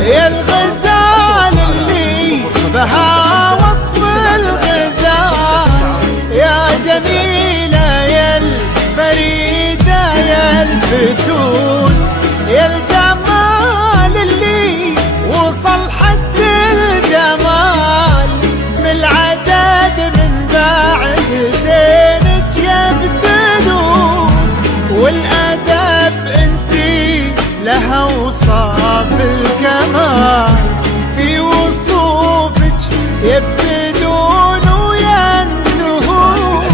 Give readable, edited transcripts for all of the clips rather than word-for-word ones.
يا الغزال اللي بها وصف الغزال، يا جميلة يا الفريدة يا الفتون، يا الجمال اللي وصل حد الجمال، من العدد من بعد زينك يبتدون، والأدب انتي لها وصاف الكمال، في وصوفك يبتدون وينتهون،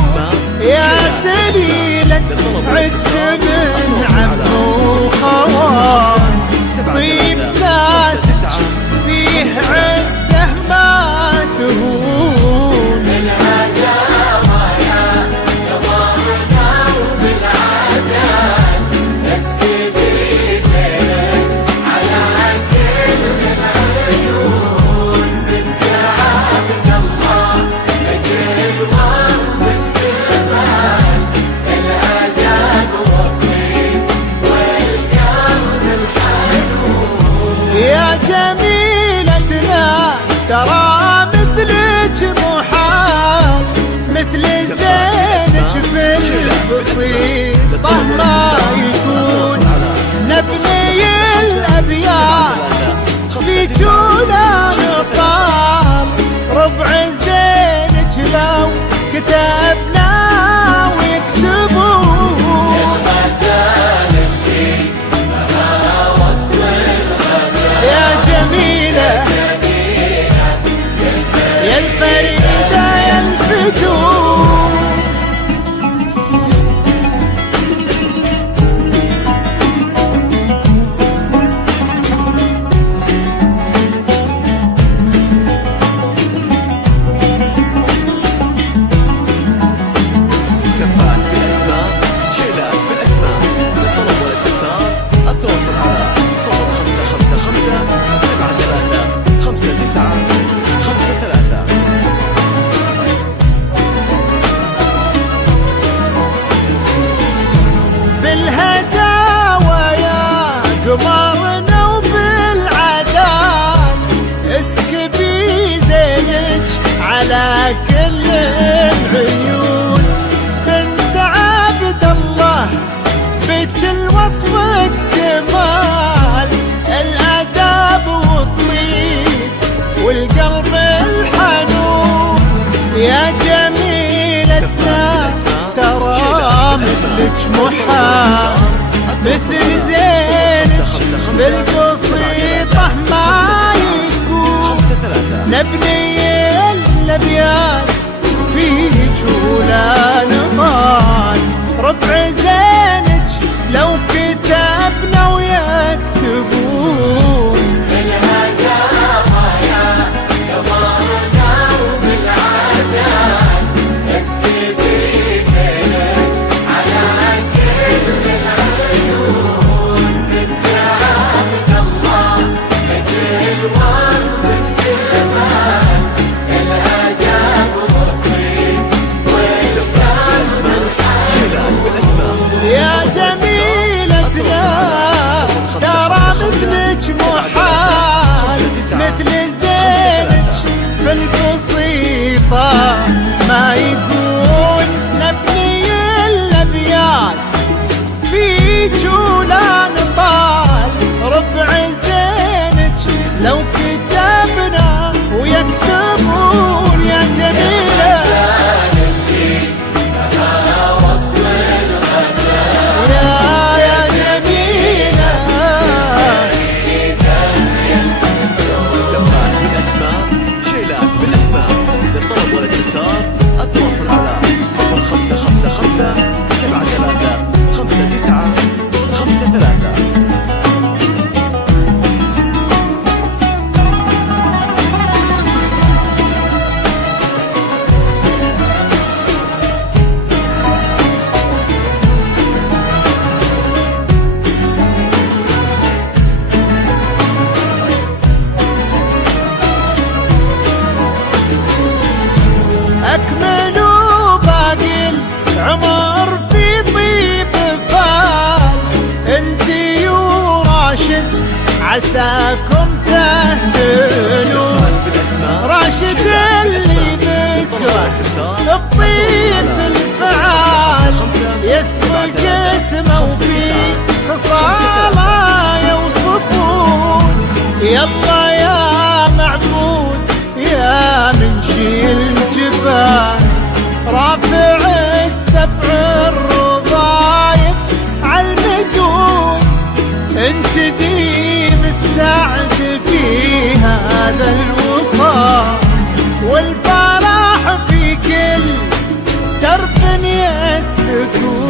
يا سليلة عز من عم وخوان، طيب ساسك فيه عزه ما تهون. الهداوى يا قمرنا وبالعدل نسكبي زينك على كل العيون، بنت عبد الله اجل وصف الجمال، الادب والطيب والقلب الحنون. يا جميلتنا ترى مثلك محال، مثل زينك في البسيطة ما يكون، نبني الأبيات في جونا نطال، ربع زينك لو كتبنا ويكتبون. الغزال اللي بها وصف الغزال، يا جميلة يا الفريدة يا الفتون. سفات بالاسماء، شيلات بالاسماء، للطلب والاستفسار التواصل على 0555 73 59 53. بالهداوى يا قمرنا وبالعدال، اسكبي زينك على كل العيون، بنت عبد الله بك الوصف اكتمال، الاداب والطيب والقلب الحنون، يا جميلتنا ترى مثلك محال، مثل زينك بالبسيطة ما يكون، نبني الأبيات في جولا نضال، ربع زينك لو كتبنا ويكتبون. الهداوى يا قمرنا وبالعدل نسكبي زينك على كل العيون، بطيب الفعال يسبق اسمه وفي خصاله يوصفون. يلا يا معبود يا منشي الجبال رافع السبع الرضايف عالمزون، انت ديم السعد في هذا الوصال والفرح في كل درب يسلكون.